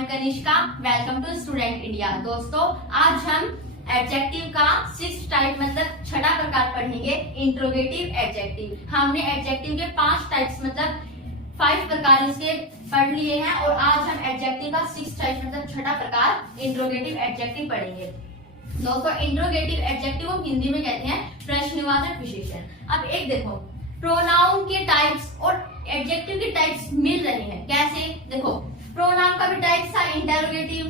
M Kanishka, welcome to student India. दोस्तों, आज हम एडजेक्टिव का 6th टाइप मतलब छठा प्रकार पढ़ेंगे, इंट्रोगेटिव एडजेक्टिव। हमने एडजेक्टिव के 5 टाइप्स मतलब 5 प्रकार इसके पढ़ लिए हैं और आज हम एडजेक्टिव का 6th टाइप मतलब छठा प्रकार इंट्रोगेटिव एडजेक्टिव पढ़ेंगे। दोस्तों, इंट्रोगेटिव एडजेक्टिव हम हिंदी में कहते हैं प्रश्नवाचक विशेषण। अब एक देखो, प्रोनाउन के टाइप्स और एडजेक्टिव के टाइप्स मिल रहे हैं। कैसे? देखो, प्रोनाउन का भी टाइप था इंटरोगेटिव,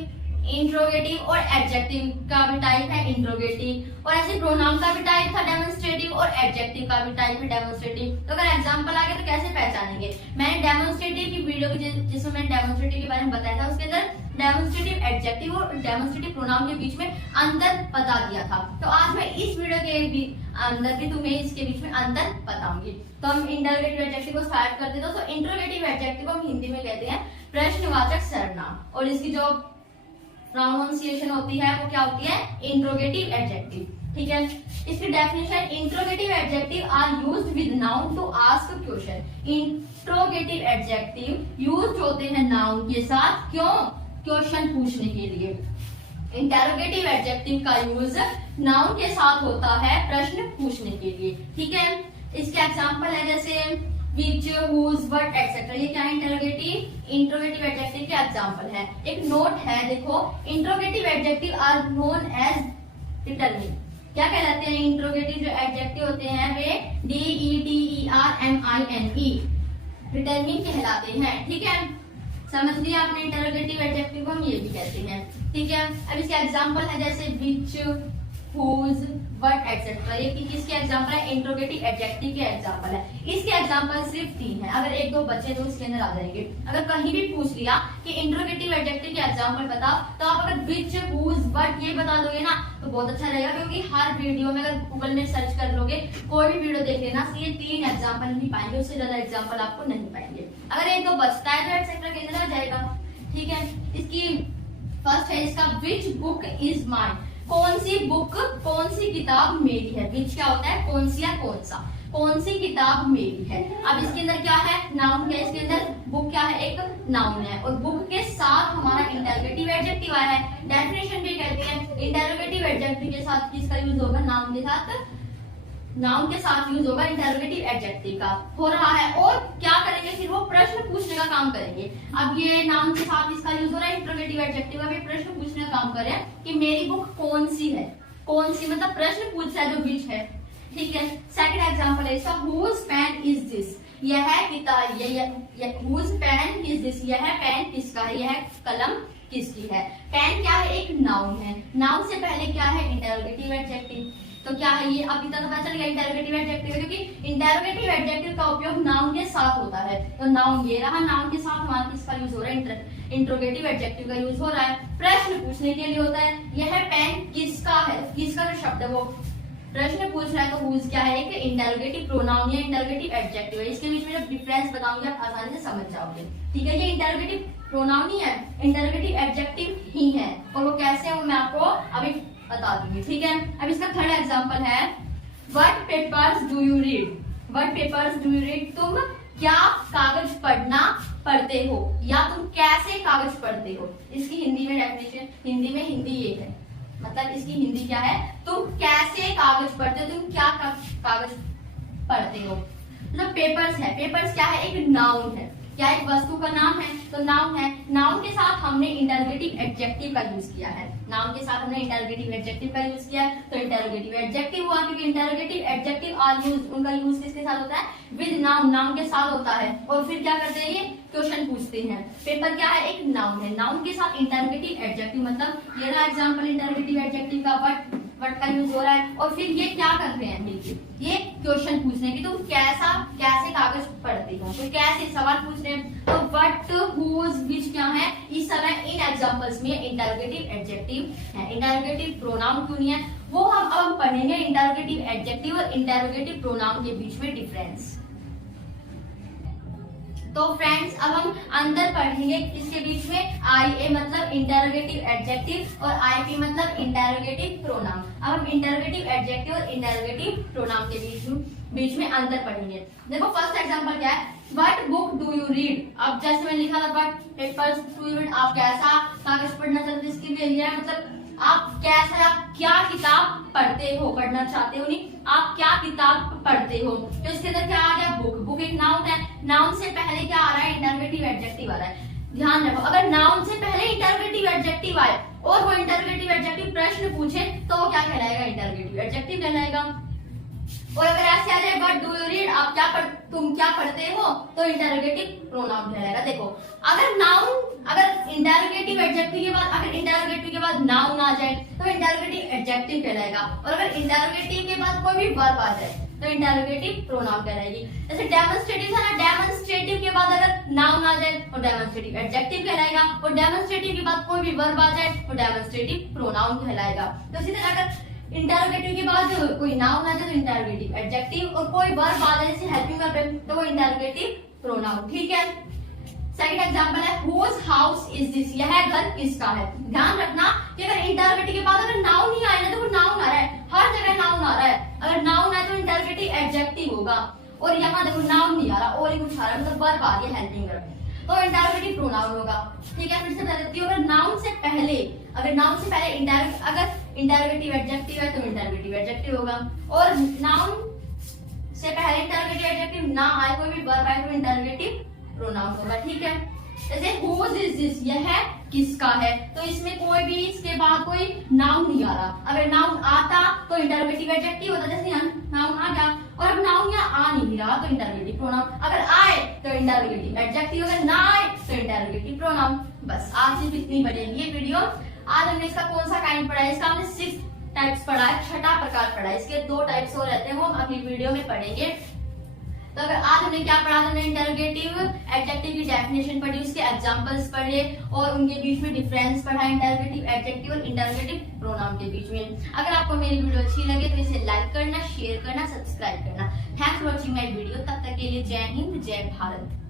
इंट्रोगेटिव, और एडजेक्टिव का भी टाइप है इंट्रोगेटिव, और ऐसे प्रोनाउन का भी टाइप था डेमोन्स्ट्रेटिव और एडजेक्टिव का भी टाइप है डेमोन्स्ट्रेटिव। तो अगर एग्जांपल आ गया तो कैसे पहचानेंगे? मैंने डेमोन्स्ट्रेटिव की वीडियो जिसमें मैंने डेमोन्स्ट्रेटिव के बारे में बताया था, उसके अंदर डेमोन्स्ट्रेटिव एडजेक्टिव और डेमोन्स्ट्रेटिव प्रोनाउन के बीच में अंतर बता दिया था। तो आज मैं इस वीडियो के अंदर भी तुम्हें इसके बीच में अंतर बताऊंगी। तो हम इंटरोगेटिव एडजेक्टिव को स्टार्ट करते हैं। तो इंटरोगेटिव एडजेक्टिव को हम हिंदी में कहते हैं प्रश्नवाचक सर्वनाम, और इसकी जो प्रोनाउंसिएशन होती है वो क्या होती है? Interrogative adjective. ठीक है, इसकी definition, interrogative adjective are used with noun to ask question. Interrogative adjective used होते हैं नाउन के साथ, क्यों? क्वेश्चन पूछने के लिए। इंटरोगेटिव एडजेक्टिव का यूज नाउन के साथ होता है प्रश्न पूछने के लिए। ठीक है, इसके एग्जांपल है जैसे which, whose, what, etc. ये क्या है? इंट्रोगेटिव एडजेक्टिव के एग्जांपल है। एक नोट है, देखो, interrogative adjective are known as determine. क्या कहलाते हैं? इंट्रोगेटिव जो एडजेक्टिव होते हैं वे DETERMINE डिटरमिन कहलाते हैं। ठीक है, समझ लिया आपने? इंटरोगेटिव एडजेक्टिव को हम ये भी कहते हैं। ठीक है, अब इसके एग्जांपल है जैसे which, whose, what, etc. ये किसके एग्जांपल है? इंट्रोगेटिव एडजेक्टिव के एग्जांपल है। इसके एग्जांपल सिर्फ 3 है। अगर एक दो बचे तो इसके अंदर आ जाएंगे। अगर कहीं भी पूछ लिया कि इंट्रोगेटिव एडजेक्टिव के एग्जांपल बताओ, तो आप अगर which, whose, what ये बता दोगे ना तो बहुत अच्छा रहेगा, क्योंकि हर वीडियो में अगर गूगल में सर्च कर लोगे, कोई भी वीडियो देख लेना, ये 3 एग्जाम्पल नहीं पाएंगे, उससे ज्यादा एग्जाम्पल आपको नहीं पाएंगे। अगर एक दो बचता है तो एटसेट्रा के अंदर आ जाएगा। ठीक है, इसकी फर्स्ट है इसका विच बुक इज माइन। कौन सी बुक, कौन सी किताब मेरी है? विच क्या होता है? कौन सी या कौन सा, कौन सी किताब मेरी है। अब इसके अंदर क्या है? नाउन है। इसके अंदर बुक क्या है? एक नाउन है, और बुक के साथ हमारा इंटरोगेटिव एडजेक्टिव आया है। डेफिनेशन भी कहते हैं इंटरोगेटिव एडजेक्टिव के साथ किसका यूज होगा? नाउन के साथ, नाउन के साथ यूज होगा इंटरोगेटिव एडजेक्टिव का हो रहा है। और क्या करेंगे फिर? वो प्रश्न पूछने का काम करेंगे। अब ये नाउन के साथ इसका यूज हो रहा है इंटरोगेटिव एडजेक्टिव का, भी प्रश्न पूछने का काम कर रहे हैं कि मेरी बुक कौन सी है। कौन सी मतलब प्रश्न पूछ रहा है जो विच है। ठीक है, सेकंड एग्जांपल है इसका whose pen is this। यह किताब, whose pen is this, यह पेन किसका है? यह कलम किसकी है? पेन क्या है? एक नाउन है। नाउन से पहले क्या है? Interrogative adjective. तो क्या है ये? अभी तक पता चल गया इंटरोगेटिव एडजेक्टिव, क्योंकि इंटरोगेटिव एडजेक्टिव का उपयोग नाउन के साथ होता है। तो नाउन ये रहा, नाउन के साथ हमारा किसका यूज हो रहा है? इंट्रोगेटिव एडजेक्टिव का यूज हो रहा है। प्रश्न पूछने के लिए होता है। यह पेन किसका है? किसका जो शब्द है वो प्रश्न पूछ रहा है। तो whose क्या है? एक इंटरोगेटिव प्रोनाउन या इंटरोगेटिव एडजेक्टिव है। इसके बीच में जब डिफरेंस बताऊंगी आप आसानी से समझ जाओगे। ठीक है, ये इंटरोगेटिव प्रोनाउन ही है, इंटरोगेटिव एडजेक्टिव ही है, और वो कैसे है वो मैं आपको अभी बता दूंगी। ठीक है, अब इसका थर्ड एग्जांपल है what papers do you read. What papers do you read, तुम क्या कागज पढ़ते हो, या तुम कैसे कागज पढ़ते हो। इसकी हिंदी में डेफिनेशन, हिंदी में हिंदी ये है, मतलब इसकी हिंदी क्या है? तुम कैसे कागज पढ़ते हो, तुम क्या कागज पढ़ते हो। मतलब पेपर्स है, पेपर्स क्या है? एक नाउन है। क्या एक वस्तु का नाम है? तो नाउन है। नाउन के साथ हमने इंटरोगेटिव एडजेक्टिव का यूज किया है। नाउन के साथ हमने इंटरोगेटिव एडजेक्टिव का यूज किया है, तो इंटरोगेटिव एडजेक्टिव हुआ, क्योंकि इंटरोगेटिव एडजेक्टिव आर यूज, उनका यूज किसके साथ होता है? विद नाउन, नाउन के साथ होता है। और फिर क्या करते हैं? ये क्वेश्चन पूछते हैं। पेपर क्या है? एक नाउन है। नाउन के साथ इंटरोगेटिव एडजेक्टिव, मतलब ये रहा एग्जांपल इंटरोगेटिव एडजेक्टिव का व्हाट का यूज हो रहा है। और फिर ये क्या कर रहे हैं? देखिए, ये क्वेश्चन पूछने की, तुम कैसे कागज पढ़ते हो, तो कैसे सवाल पूछ रहे हैं। तो व्हाट, whose, which क्या है? इस समय इन एग्जांपल्स में इंटरोगेटिव एडजेक्टिव है। इंटरोगेटिव प्रोनाउन क्यों नहीं है वो हम पढ़ेंगे। इंटरोगेटिव एडजेक्टिव और इंटरोगेटिव प्रोनाउन के बीच में डिफरेंस। तो फ्रेंड्स, अब हम अंदर पढ़ेंगे इसके बीच में। आई ए मतलब इंटरोगेटिव एडजेक्टिव और आई पी मतलब इंटरोगेटिव प्रोनाउन। अब हम इंटरोगेटिव एडजेक्टिव और इंटरोगेटिव प्रोनाउन के बीच में अंतर पढ़ेंगे। देखो, फर्स्ट एग्जांपल क्या है? What book do you read. अब जैसे मैंने लिखा था what papers do you read, आप कैसा कागज पढ़ना चाहते हो, इसके लिए लिया है मतलब आप कैसा, आप क्या किताब पढ़ते हो, पढ़ना चाहते हो नहीं, आप क्या किताब पढ़ते हो। तो इसके अंदर क्या आ गया, बुक। बुक एक नाउन है, नाउन से पहले क्या आ रहा है, इंटरोगेटिव एडजेक्टिव आ रहा है। ध्यान रखो, अगर नाउन से पहले इंटरोगेटिव एडजेक्टिव आए और वो इंटरोगेटिव एडजेक्टिव प्रश्न पूछे तो वो क्या कहलाएगा, इंटरोगेटिव एडजेक्टिव कहलाएगा। और अगर ऐसे आ जाए व्हाट डू यू रीड, आप तुम क्या पढ़ते हो, तो इंटरोगेटिव प्रोनाउन कहलाएगा। देखो अगर नाउन, अगर इंटरोगेटिव एडजेक्टिव के बाद, अगर इंटरोगेटिव के बाद नाउन आ जाए तो इंटरोगेटिव एडजेक्टिव कहलाएगा, और अगर इंटरोगेटिव के बाद कोई भी वर्ब आ जाए तो इंटरोगेटिव प्रोनाउन कहलाएगी। जैसे डेमोन्स्ट्रेटिव है ना, डेमोन्स्ट्रेटिव के बाद अगर नाउन आ जाए तो डेमोन्स्ट्रेटिव एडजेक्टिव कहलाएगा, और डेमोन्स्ट्रेटिव के बाद कोई भी वर्ब आ जाए तो डेमोन्स्ट्रेटिव प्रोनाउन कहलाएगा। तो इसी तरह अगर इंटरोगेटिव के बाद कोई नाउन आ जाए तो इंटरोगेटिव एडजेक्टिव, और कोई वर्ब आ जाए जैसे हेल्पिंग वर्ब तो वो इंटरोगेटिव प्रोनाउन। ठीक है, सेकंड एग्जांपल है whose house is this, यह घर किसका है। ध्यान रखना कि अगर इंटरोगेटिव के बाद अगर नाउन ही आए ना तो वो नाउन आ रहा है, हर जगह नाउन आ रहा है। अगर नाउन है तो इंटरोगेटिव एडजेक्टिव होगा, और यहाँ देखो नाउन नहीं आ रहा और ही कुछ आ रहा है, मतलब वर्ब आ रही है हेल्पिंग वर्ब, तो इंटरोगेटिव प्रोनाउन होगा। ठीक है, फिर से बता देती हूँ, अगर नाउन से पहले, अगर नाउन से पहले अगर इंटरोगेटिव एडजेक्टिव है तो इंटरोगेटिव एडजेक्टिव होगा, और नाउन से पहले इंटरोगेटिव एडजेक्टिव ना आए, कोई भी वर्ब आए तो इंटरोगेटिव प्रोनाउन होगा। ठीक है, जैसे whose is this, यह किसका है, तो इसमें कोई भी इसके बाद कोई नाउन नहीं आ रहा। अगर नाउन आता तो इंटरोगेटिव एडजेक्टिव होता, जैसे नाउन आ गया, और अब नाउन यहाँ आ नहीं रहा तो इंटरोगेटिव प्रोनाउन, अगर आए तो इंटरोगेटिव एडजेक्टिव, अगर ना आए तो इंटरोगेटिव प्रोनाउन। बस आज सिर्फ इतनी बनेगी ये वीडियो। आज हमने इसका कौन सा काइंड पढ़ा है, इसका हमने 6 टाइप्स पढ़ा है, 6ठा प्रकार पढ़ा है, इसके 2 टाइप्स और रहते हैं, वो हम अगली वीडियो में पढ़ेंगे। तो अगर आज हमने क्या पढ़ा, हमने इंटरोगेटिव एडजेक्टिव की डेफिनेशन पढ़ी, उसके एग्जांपल्स पढ़े, और उनके बीच में डिफरेंस पढ़ा इंटरोगेटिव एडजेक्टिव और इंटरोगेटिव प्रोनाउन के बीच में। अगर आपको मेरी वीडियो अच्छी लगे तो इसे लाइक करना, शेयर करना, सब्सक्राइब करना। Thanks for watching my video. तब तक के लिए जय हिंद, जय भारत।